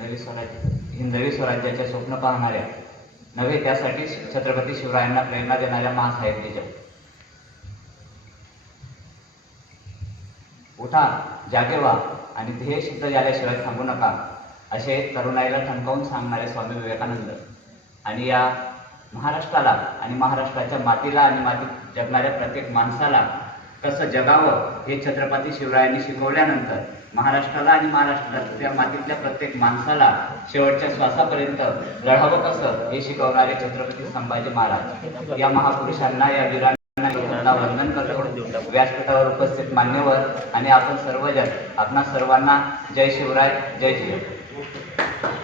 हिंदवी स्वराज्य हिंदवी स्वराज्याचे स्वप्न पाहणाऱ्या. नव्हे त्यासाठी छत्रपती शिवरायांना प्रेरणा देणाऱ्या महासाहेब जिजाऊ उठा जागे व्हा आणि ध्येय सिद्ध झाल्याशिवाय थांबू नका असे तरुणाईला ठणकावून सांगणारे स्वामी विवेकानंद. आणि या महाराष्ट्राला आणि महाराष्ट्राच्या मातीला आणि मातीत जगणाऱ्या प्रत्येक माणसाला कसं जगावं हे छत्रपती शिवरायांनी शिकवल्यानंतर महाराष्ट्राला आणि महाराष्ट्राच्या मातीतल्या प्रत्येक माणसाला शेवटच्या श्वासापर्यंत लढावं कसं हे शिकवणारे छत्रपती संभाजी महाराज. या महापुरुषांना या वीरांना वंदन करतो व्यासपीठावर उपस्थित मान्यवर आणि आपण सर्वजण आपणा सर्वांना जय शिवराय जय जिजाऊ.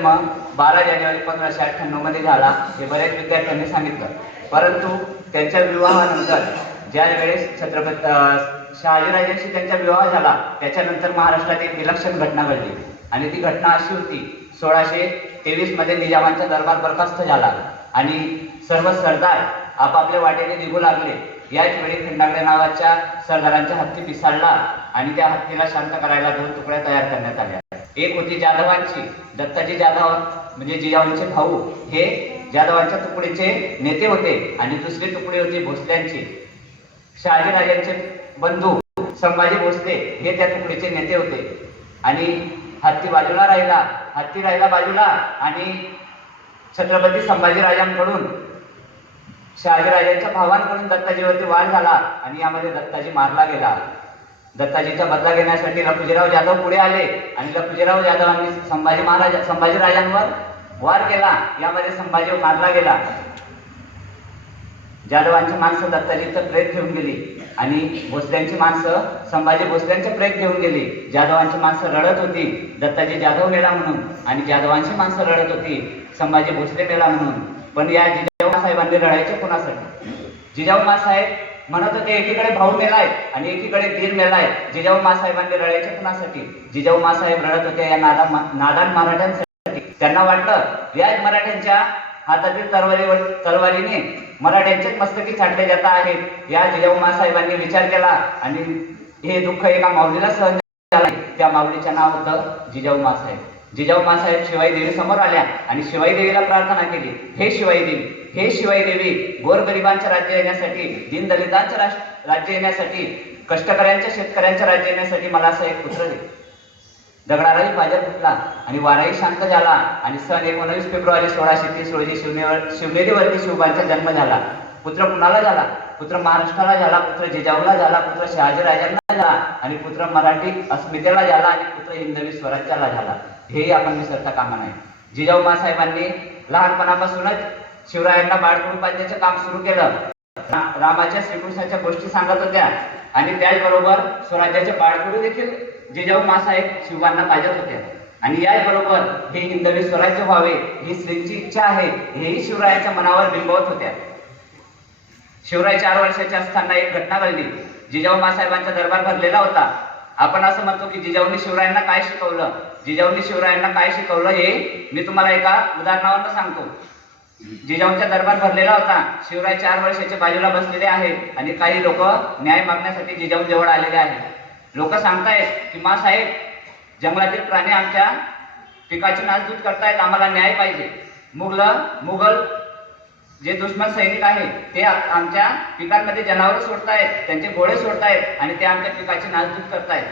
जन्म बारा जानेवारी पंधराशे अठ्ठ्याण्णवमध्ये झाला हे बऱ्याच विद्यार्थ्यांनी सांगितलं. परंतु त्यांच्या विवाहानंतर ज्या वेळेस छत्रपती शहाजीराजांशी त्यांचा विवाह झाला त्याच्यानंतर महाराष्ट्रात एक विलक्षण घटना घडली. आणि ती घटना अशी होती सोळाशे तेवीसमध्ये निजामांचा दरबार बरखास्त झाला आणि सर्व सरदार आपापल्या वाटेने निघू लागले. याच वेळी खंडागडे नावाच्या सरदारांच्या हत्ती पिसाळला आणि त्या हत्तीला शांत करायला दोन एक होती जाधवांची दत्ताजी जाधव म्हणजे जिजाऊंचे भाऊ. हे जाधवांच्या तुकडीचे नेते होते आणि दुसरी तुकडी होती भोसल्यांची. शहाजीराजांचे बंधू संभाजी भोसले हे त्या तुकडीचे नेते होते. आणि हत्ती बाजूला राहिला हत्ती राहिला बाजूला आणि छत्रपती संभाजीराजांकडून शहाजीराजांच्या भावांकडून दत्ताजीवरती वार झाला आणि यामध्ये दत्ताजी मारला गेला. दत्ताजीचा बदला घेण्यासाठी लखुजीराव जाधव पुढे आले आणि लखुजीराव जाधवांनी संभाजी महाराज संभाजी राजांवर वार केला. यामध्ये संभाजी मारला गेला. जाधवांची माणसं दत्ताजीचा प्रेत घेऊन गेली आणि भोसल्यांची माणसं संभाजी भोसल्यांचे प्रेत घेऊन गेली. जाधवांची माणसं रडत होती. दत्ताजी जाधव मेला म्हणून आणि जाधवांची माणसं रडत होती. संभाजी भोसले मेला म्हणून. पण या जिजाऊ साहेबांनी रडायचे कोणासाठी? जिजाऊ मासाहेब म्हणत होते एकीकडे भाऊ मेलाय आणि एकीकडे दीर मेलाय. जिजाऊ मासाहेबांनी रडायचे कुणासाठी? जिजाऊ मासाहेब रडत होते या नादा नादान मराठ्यांसाठी. त्यांना वाटलं याच मराठ्यांच्या हातातील तरवारीवर तलवारीने मराठ्यांचेच मस्तकी छाटले जात आहेत. या जिजाऊ मासाहेबांनी विचार केला आणि हे दुःख एका माऊलीला सहन झालं त्या माऊलीचे नाव होतं जिजाऊ मासाहेब. जिजाऊ मासाहेब शिवाई देवी समोर आल्या आणि शिवाई देवीला प्रार्थना केली. हे शिवाई देवी हे शिवाई देवी गोरगरिबांचं राज्य येण्यासाठी दीनदलितांचे राज्य येण्यासाठी कष्टकऱ्यांच्या शेतकऱ्यांच्या राज्य येण्यासाठी मला असं एक पुत्र दे. दगडालाही पाजर फुटला आणि वाराही शांत झाला आणि सन एकोणवीस फेब्रुवारी सोळाशे तीस रोजी शिवनेवर शिवनेरीवरती शिवबांचा जन्म झाला. पुत्र कुणाला झाला? पुत्र महाराष्ट्राला झाला पुत्र जिजाऊला झाला पुत्र शहाजीराजांना झाला आणि पुत्र मराठी अस्मितेला झाला आणि पुत्र हिंदवी स्वराज्याला झाला. हेही आपण विसरता कामा नाही जिजाऊ मासाहेबांनी लहानपणापासूनच शिवरायांना बाळकडू पाजण्याचं काम सुरू केलं. रामाच्या श्रीकृष्णाच्या गोष्टी सांगत होत्या. आणि त्याचबरोबर स्वराज्याचे बाळकडू देखील जिजाऊ मासाहेब शिवांना पाजत होत्या आणि याचबरोबर हे हिंदवी स्वराज्य व्हावे ही स्त्रीची इच्छा आहे हेही शिवरायाच्या मनावर बिंबवत होत्या. शिवराय चार वर्षाचे असताना एक घटना घडली. जिजाऊ मासाहेबांचा दरबार भरलेला होता. आपण असं म्हणतो की जिजाऊंनी शिवरायांना काय शिकवलं? जिजाऊंनी शिवरायांना काय शिकवलं हे मी तुम्हाला एका उदाहरणावरून सांगतो. जिजाऊंचा दरबार भरलेला होता. शिवराय चार वर्षाच्या बाजूला बसलेले आहेत आणि काही लोक न्याय मागण्यासाठी जिजाऊ जवळ आलेले आहेत. लोक सांगतायत की मा साहेब जंगलातील प्राणी आमच्या पिकाची नासधूत करतायत आम्हाला न्याय पाहिजे. मुघल मुघल जे दुश्मन सैनिक आहेत ते आमच्या पिकांमध्ये जनावर सोडतायत त्यांचे घोडे सोडतायत आणि ते आमच्या पिकाची नासधूत करतायत.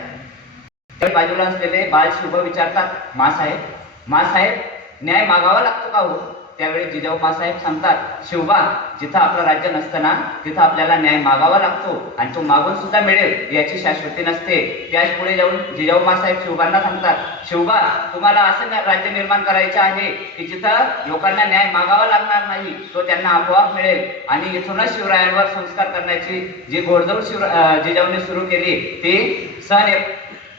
बाजूला असलेले बाल शुभ विचारतात मासाहेब मासाहेब न्याय मागावा लागतो का हो? त्यावेळी जिजाऊ मासाहेब सांगतात शिवबा जिथं आपलं राज्य नसतं ना तिथं आपल्याला न्याय मागावा लागतो आणि तो मागून सुद्धा मिळेल याची शाश्वती नसते. त्याच पुढे जाऊन जिजाऊ मासाहेब शिवबांना सांगतात शिवबा तुम्हाला असं राज्य निर्माण करायचं आहे की जिथं लोकांना न्याय मागावा लागणार नाही तो त्यांना आपोआप मिळेल आणि इथूनच शिवरायांवर संस्कार करण्याची जी घोडदौड शिव जिजाऊने सुरू केली ती सन एक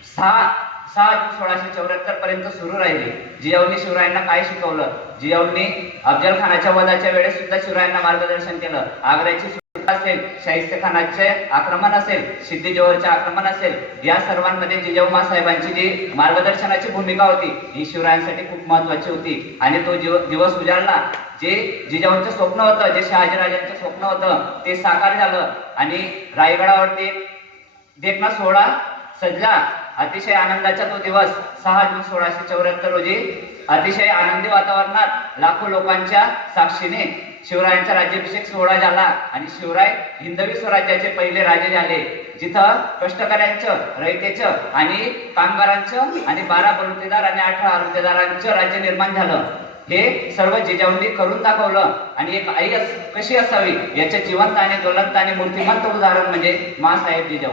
सहा सहा जून सोळाशे चौऱ्याहत्तर पर्यंत सुरू राहिली. जिजाऊंनी शिवरायांना काय शिकवलं? जिजाऊंनी अफजल खानाच्या वधाच्या वेळेस सुद्धा शिवरायांना मार्गदर्शन केलं. आग्र्याची सुटका असेल शाहिस्त खानाचे आक्रमण असेल सिद्धी जोहरचे आक्रमण असेल या सर्वांमध्ये जिजाऊ साहेबांची जी मार्गदर्शनाची भूमिका होती ही शिवरायांसाठी खूप महत्वाची होती. आणि तो दिवस उजाडला जे जिजाऊंचं स्वप्न होतं जे शहाजीराजांचं स्वप्न होतं ते साकार झालं. आणि रायगडावरती देखना सोहळा सजला. अतिशय आनंदाचा तो दिवस सहा जून सोळाशे चौऱ्याहत्तर रोजी अतिशय आनंदी वातावरणात लाखो लोकांच्या साक्षीने शिवरायांचा राज्याभिषेक सोहळा झाला आणि शिवराय हिंदवी स्वराज्याचे पहिले राजे झाले जिथं कष्टकऱ्यांचं रयतेचं आणि कामगारांचं आणि बारा बलुतेदार आणि अठरा आरोग्यदारांचं राज्य निर्माण झालं. हे सर्व जिजाऊंनी करून दाखवलं आणि एक आई अस- कशी असावी याच्या जिवंत आणि ज्वलंत आणि मूर्तिमंत उदाहरण म्हणजे मासाहेब जिजाऊ.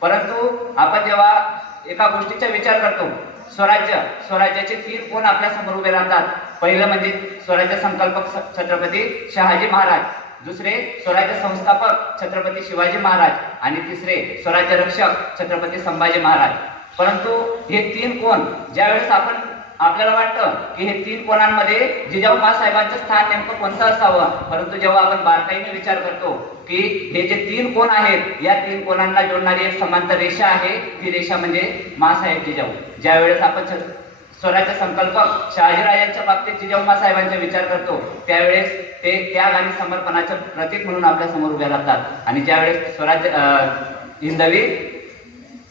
परंतु आपण जेव्हा एका गोष्टीचा विचार करतो. स्वराज्य स्वराज्याचे तीन कोण आपल्यासमोर उभे राहतात? पहिलं म्हणजे स्वराज्य संकल्पक छत्रपती शहाजी महाराज. दुसरे स्वराज्य संस्थापक छत्रपती शिवाजी महाराज. आणि तिसरे स्वराज्य रक्षक छत्रपती संभाजी महाराज. परंतु हे तीन कोण? ज्यावेळेस आपण आपल्याला वाटतं की हे तीन कोणांमध्ये जिजाऊ मासाहेबांचं स्थान नेमकं कोणतं असावं? परंतु जेव्हा आपण बारकाईने विचार करतो की हे जे तीन कोण आहेत या तीन कोणांना जोडणारी एक समांतर रेषा आहे. ती रेषा म्हणजे मासाहेब जिजाऊ. ज्यावेळेस आपण स्वराज्य संकल्पक शहाजीराजांच्या बाबतीत जिजाऊ मासाहेबांचा विचार करतो त्यावेळेस ते त्याग आणि समर्पणाचं प्रतीक म्हणून आपल्यासमोर उभ्या राहतात. आणि ज्यावेळेस स्वराज्य हिंदवी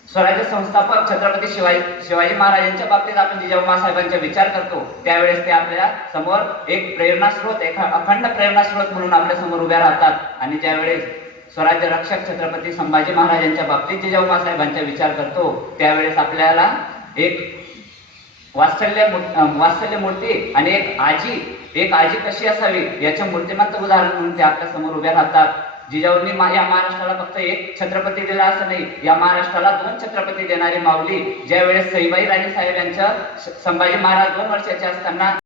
स्वराज्य संस्थापक छत्रपती शिवाजी शिवाजी महाराजांच्या बाबतीत आपण जिजाऊ साहेबांचा विचार करतो त्यावेळेस ते आपल्यासमोर एक प्रेरणा स्रोत एक अखंड प्रेरणा स्रोत म्हणून आपल्यासमोर उभ्या राहतात. आणि ज्यावेळेस स्वराज्य रक्षक छत्रपती संभाजी महाराजांच्या बाबतीत जिजाऊ साहेबांचा विचार करतो त्यावेळेस आपल्याला एक वात्सल्य वात्सल्य मूर्ती आणि एक आजी एक आजी कशी असावी याच्या मूर्तिमंत उदाहरण म्हणून ते आपल्यासमोर उभ्या राहतात. जिजाऊंनी या महाराष्ट्राला फक्त एक छत्रपती दिला असं नाही या महाराष्ट्राला दोन छत्रपती देणारी माऊली ज्यावेळेस सईबाई राणी साहेब यांच्या संभाजी महाराज दोन वर्षाचे असताना